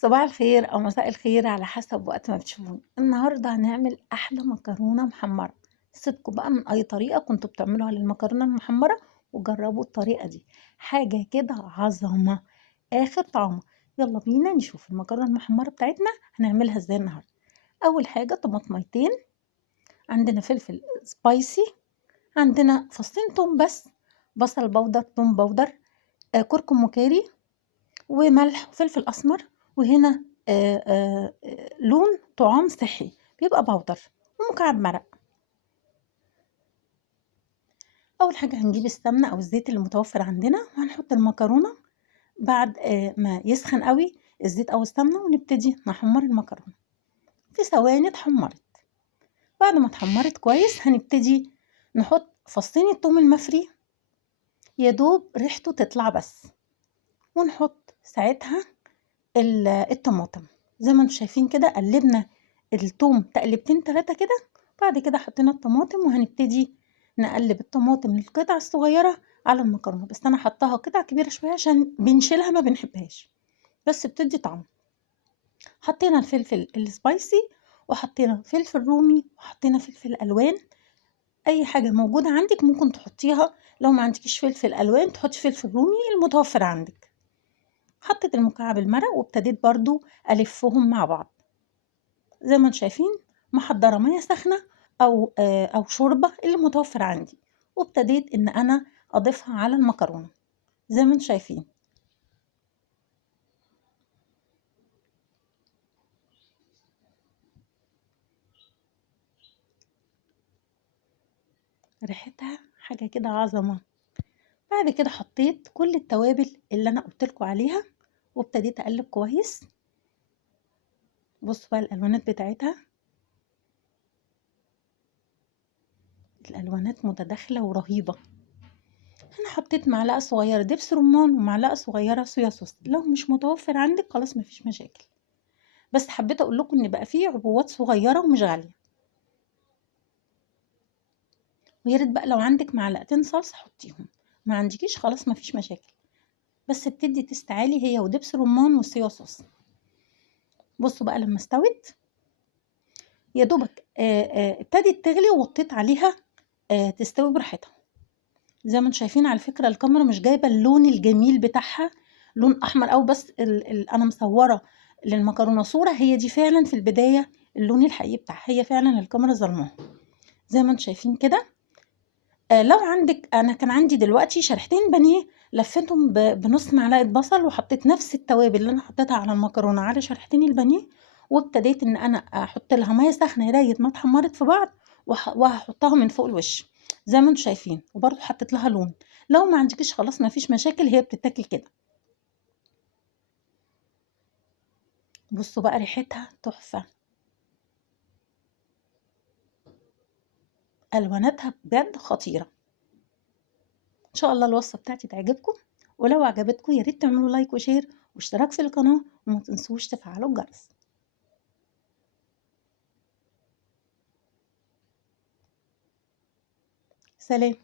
صباح الخير أو مساء الخير على حسب وقت ما بتشوفوني. النهارده هنعمل أحلى مكرونة محمرة. سيبكم بقى من أي طريقة كنتوا بتعملوها للمكرونة المحمرة وجربوا الطريقة دي. حاجة كده عظمة، آخر طعم. يلا بينا نشوف المكرونة المحمرة بتاعتنا هنعملها ازاي النهارده. أول حاجة طماطميتين، عندنا فلفل سبايسي، عندنا فصين توم بس، بصل بودر، توم بودر، كركم وكاري، وملح وفلفل أسمر، وهنا لون طعام صحي بيبقى بودر، ومكعب مرق. أول حاجة هنجيب السمنة أو الزيت اللي متوفر عندنا، وهنحط المكرونة بعد ما يسخن قوي الزيت أو السمنة، ونبتدي نحمر المكرونة في ثواني. اتحمرت، بعد ما اتحمرت كويس هنبتدي نحط فصين الثوم المفري، يا دوب ريحته تطلع بس، ونحط ساعتها الطماطم. زي ما انتم شايفين كده قلبنا التوم تقلبتين 3 كده، بعد كده حطينا الطماطم، وهنبتدي نقلب الطماطم القطع الصغيرة على المكرونة. بس أنا حطاها قطع كبيرة شوية عشان بنشيلها ما بنحبهاش، بس بتدي طعم. حطينا الفلفل السبايسي، وحطينا فلفل رومي، وحطينا فلفل ألوان. أي حاجة موجودة عندك ممكن تحطيها، لو ما عندكيش فلفل ألوان تحطي فلفل رومي المتوفر عندك. حطيت المكعب المرق وابتديت برضو ألفهم مع بعض. زي ما انتم شايفين محضرة مية سخنة أو شوربة اللي متوفر عندي، وابتديت إن أنا أضيفها على المكرونة زي ما انتم شايفين. ريحتها حاجة كده عظمة. بعد كده حطيت كل التوابل اللي أنا قلتلكوا عليها، وابتديت أقلب كويس. بصوا بقى الألوانات بتاعتها، الألوانات متداخلة ورهيبة. أنا حطيت معلقة صغيرة دبس رمان ومعلقة صغيرة صويا صوص، لو مش متوفر عندك خلاص مفيش مشاكل، بس حبيت أقول لكم إن بقى فيه عبوات صغيرة ومش غالية. ويا ريت بقى لو عندك معلقتين صلصة حطيهم، ما عندكيش خلاص مفيش مشاكل، بس بتدي تست عالي هي ودبس رمان والصويا صوص. بصوا بقى لما استوت يا دوبك ابتدت تغلي، ووطيت عليها تستوي براحتها. زي ما انتم شايفين، على فكرة الكاميرا مش جايبة اللون الجميل بتاعها، لون احمر، او بس انا مصورة للمكرونة صورة، هي دي فعلا في البداية اللون الحقيقي بتاعها، هي فعلا الكاميرا ظلمها. زي ما انتم شايفين كده. لو عندك، انا كان عندي دلوقتي شريحتين بانيه، لفيتهم بنص معلقه بصل، وحطيت نفس التوابل اللي انا حطيتها على المكرونه على شريحتين البانيه، وابتديت ان انا احط لها ميه سخنه لغايه ما اتحمرت في بعض، وهحطها من فوق الوش زي ما انتم شايفين، وبرده حطيت لها لون. لو ما عندكيش خلاص ما فيش مشاكل، هي بتتاكل كده. بصوا بقى ريحتها تحفه، الواناتها بجد خطيره. ان شاء الله الوصفه بتاعتي تعجبكم، ولو عجبتكم يا ريت تعملوا لايك وشير واشتراك في القناه، وما تنسوش تفعلوا الجرس. سلام.